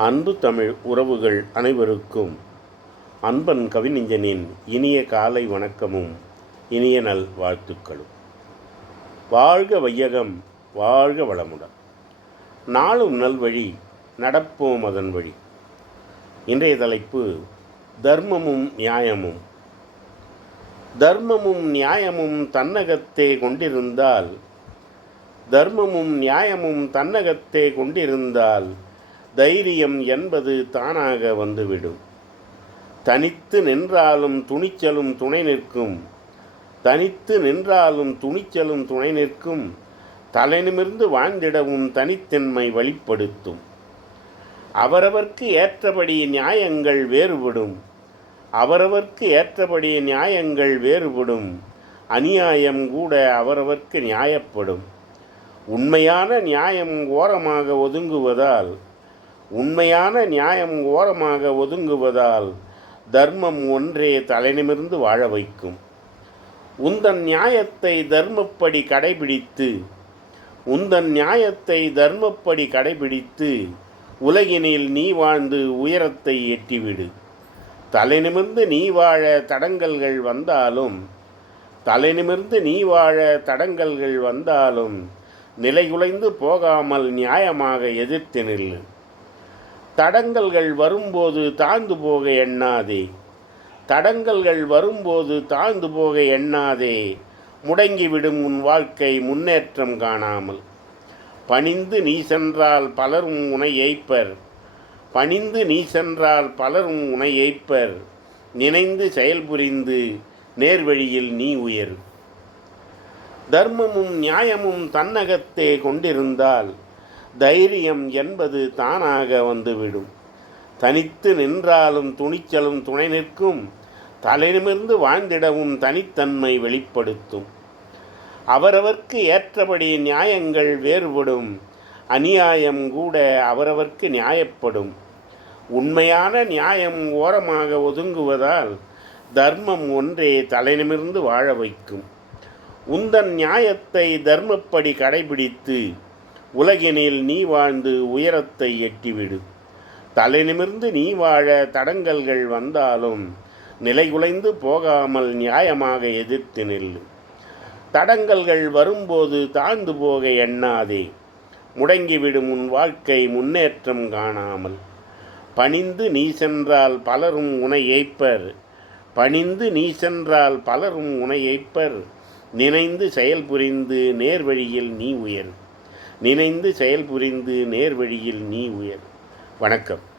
அன்பு தமிழ் உறவுகள் அனைவருக்கும் அன்பன் கவிஞனின் இனிய காலை வணக்கமும் இனிய நல் வாழ்த்துக்களும். வாழ்க வையகம் வாழ்க வளமுடன். நாளும் நல்வழி நடப்போம் அதன் வழி. இன்றைய தலைப்பு தர்மமும் நியாயமும். தர்மமும் நியாயமும் தன்னகத்தே கொண்டிருந்தால் தர்மமும் நியாயமும் தன்னகத்தே கொண்டிருந்தால் தைரியம் என்பது தானாக வந்துவிடும். தனித்து நின்றாலும் துணிச்சலும் துணை நிற்கும். தனித்து நின்றாலும் துணிச்சலும் துணை நிற்கும். தலைநிமிர்ந்து வாழ்ந்திடவும் தனித்தன்மை வழிப்படுத்தும் அவரவர்க்கு ஏற்றபடி நியாயங்கள் வேறுபடும். அவரவர்க்கு ஏற்றபடி நியாயங்கள் வேறுபடும். அநியாயம் கூட அவரவர்க்கு நியாயப்படும். உண்மையான நியாயம் ஓரமாக ஒதுங்குவதால் உண்மையான நியாயம் ஓரமாக ஒதுங்குவதால் தர்மம் ஒன்றே தலைநிமிர்ந்து வாழ வைக்கும். உந்தன் நியாயத்தை தர்மப்படி கடைபிடித்து உந்தன் நியாயத்தை தர்மப்படி கடைபிடித்து உலகினில் நீ வாழ்ந்து உயரத்தை எட்டிவிடு. தலைநிமிர்ந்து நீ வாழ தடங்கல்கள் வந்தாலும் தலைநிமிர்ந்து நீ வாழ தடங்கல்கள் வந்தாலும் நிலைகுலைந்து போகாமல் நியாயமாக எதிர்த்து நில்லு. தடங்கல்கள் வரும்போது தாழ்ந்து போக எண்ணாதே. தடங்கல்கள் வரும்போது தாழ்ந்து போக எண்ணாதே. முடங்கிவிடும் உன் வாழ்க்கை முன்னேற்றம் காணாமல். பணிந்து நீ சென்றால் பலரும் உனை ஏய்ப்பர். பணிந்து நீ சென்றால் பலரும் உனை ஏய்ப்பர். நினைந்து செயல்புரிந்து நேர்வழியில் நீ உயர். தர்மமும் நியாயமும் தன்னகத்தே கொண்டிருந்தால் தைரியம் என்பது தானாக வந்துவிடும். தனித்து நின்றாலும் துணிச்சலும் துணை நிற்கும். தலைநிமிர்ந்து வாழ்ந்திடவும் தனித்தன்மை வெளிப்படுத்தும். அவரவர்க்கு ஏற்றபடி நியாயங்கள் வேறுபடும். அநியாயம் கூட அவரவர்க்கு நியாயப்படும். உண்மையான நியாயம் ஓரமாக ஒதுங்குவதால் தர்மம் ஒன்றே தலைநிமிர்ந்து வாழ வைக்கும். உந்தன் நியாயத்தை தர்மப்படி கடைபிடித்து உலகினில் நீ வாழ்ந்து உயரத்தை எட்டிவிடு. தலை நிமிர்ந்து நீ வாழ தடங்கல்கள் வந்தாலும் நிலைகுலைந்து போகாமல் நியாயமாக எதிர்த்து நில்லு. தடங்கல்கள் வரும்போது தாழ்ந்து போக எண்ணாதே. முடங்கிவிடும் உன் வாழ்க்கை முன்னேற்றம் காணாமல். பணிந்து நீ சென்றால் பலரும் உனை ஏய்ப்பர். பணிந்து நீ சென்றால் பலரும் உனை ஏய்ப்பர். நினைந்து செயல்புரிந்து நேர்வழியில் நீ உயர். நினைந்து செயல்புரிந்து நேர்வழியில் நீ உயர். வணக்கம்.